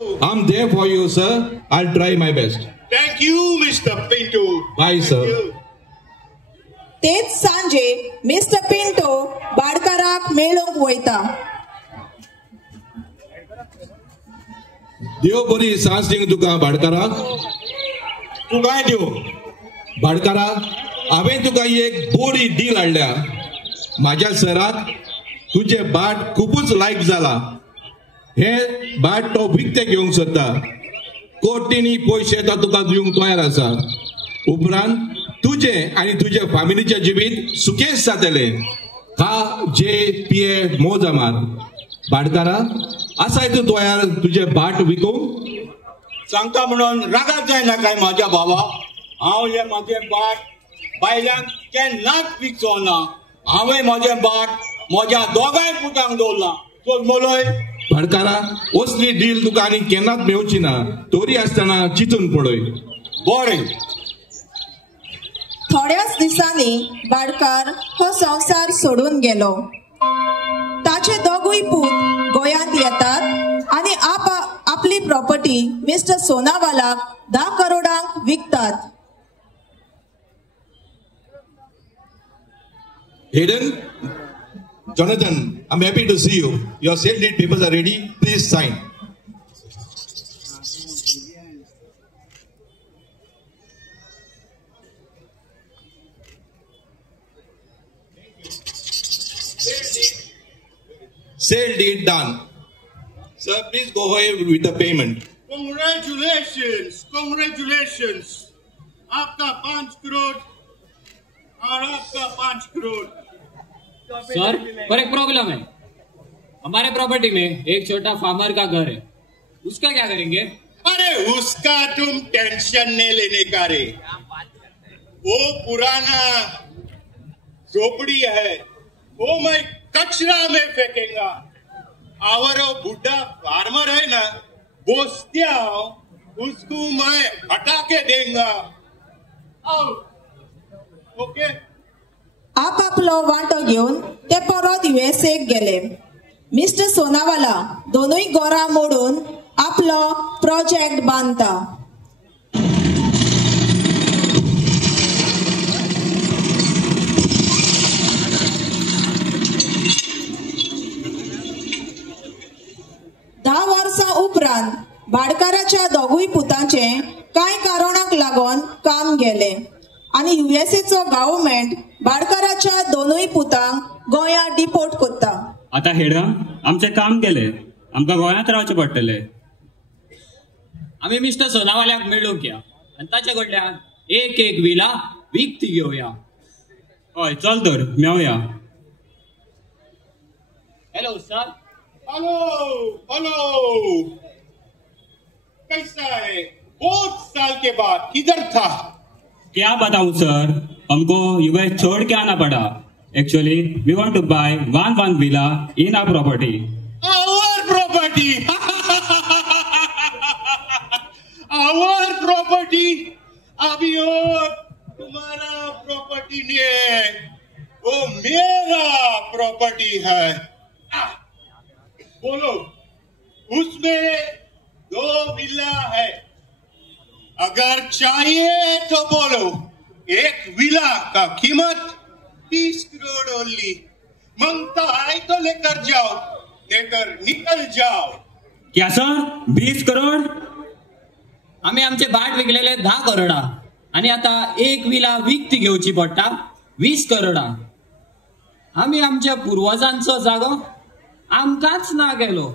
I'm there for you, sir. I'll try my best. Thank you, Mr. Pinto. Bye, sir. तेच सांजे mister Pinto भाडकाराक मेळोंक वयता. देव बरी सांज दिवं तुका भाडकाराक. तू काय देव भाडकाराक हांवें तुका एक बरी डील हाडल्या. माझ्या सराक तुझे बाट खूपच लायक जाला. हे बाट तो विकते घेवंक सोदता. कोटींनी पयशे तो तुका दिवंक तयार आसा. उपरांत तुझे आणि तुझे फॅमिलीचे जिवीत सुखेश जातले. खा जे पिये मोजा मार. भाडकारा असाय तू तयार तुझे बाट विकूंक? सांगता म्हणून रागात जायना काय माझ्या भावा. हांव हे माझे बाट बायलांक केन्नाच विकचो ना. हांवें माझे बाट म्हज्या दोगांय पुतांक दवरला. सो मोलोय भाडकारा असली डील तुका आनी केन्नाच मेळची ना. तोरी आसतना चिंतून पळय. बरें. थोड्याच दिसांनी भाडकार हो संसार सोडून गेलो. ताचे दोगूय पूत गोंयांत येतात आणि आपली प्रॉपर्टी मिस्टर सोनावालाक 10 करोडांक विकतात. Hayden, Jonathan, I'm happy to see you. Your sale deed papers are ready. Please sign. Sale deed done. Sir, please go ahead with the payment. Congratulations, congratulations. आपका 5 करोड़ और आपका 5 करोड़. सर, पर एक प्रॉब्लम है. हमारे property में एक छोटा फार्मर का घर है. उसका क्या करेंगे? अरे उसका तुम टेंशन नहीं लेने का रे. वो पुराना झोपड़ी है, वो मैं कचरा में फेंकेगा. और वो बुढ़ा फार्मर है ना, बोस्तिया उसको मैं हटा के देंगा. ओके. आपापलो वांटो घेऊन ते परत USA गेले. मिस्टर सोनावाला दोनूय घरां मोडून आपलो प्रोजेक्ट बांधता. दहा वर्सां उपरांत भाडकाराच्या दोगूय पुतांचे कांय कारणाक लागून काम गेले आणि USAचो गव्हर्नमेंट भाडकाराच्या दोनूय पुतांक गोंया डिपोर्ट करता. आता हेड आमचे काम केले. आमकां गोंयांत रावचे पडटले. आम्ही मिस्टर सोनावाल्याक मेळूंक या आणि ताचे कडल्यान एक विला विकती घेवया. हय चल तर मेळुया. Hello sir. Hello hello. कैसा है? बहुत साल के बाद किधर था? क्या बताऊं सर, हमको US छोड़ के आना पड़ा. Actually, we want to buy one villa in our property. Our property. Our property. अभी और तुम्हारा प्रॉपर्टी नहीं है, वो मेरा प्रॉपर्टी है. बोलो. उसमें 2 विला है. अगर चाहिए तो बोलो. एक विला का कीमत 30 करोड़ ओनली. मांगता है तो लेकर जाओ, लेकर निकल जाओ. क्या सर 20 करोड़? आम्ही आमचे बाट विकलेले 10 करोडा आणि आता एक विला विकती घेवची पडटा 20 करोडा. आम्ही आमच्या पूर्वजांचो जागो आमकांच ना गेलो.